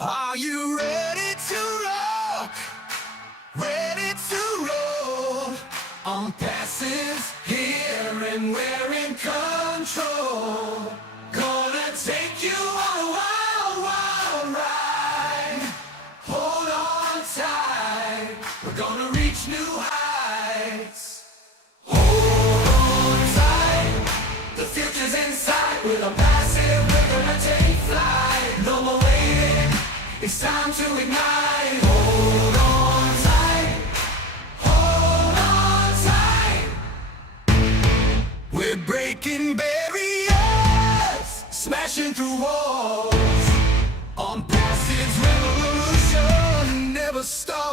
Are you ready to rock? Ready to roll? ONPASSIVE here and we're in control. Gonna take you on a wild, wild ride. Hold on tight, we're gonna reach new heights. Hold on tight, the future's in sight. With ONPASSIVE, we're gonna take flight. No more waiting, it's time to ignite. Hold on tight, hold on tight. We're breaking barriers, smashing through walls. ONPASSIVE's revolution never stops.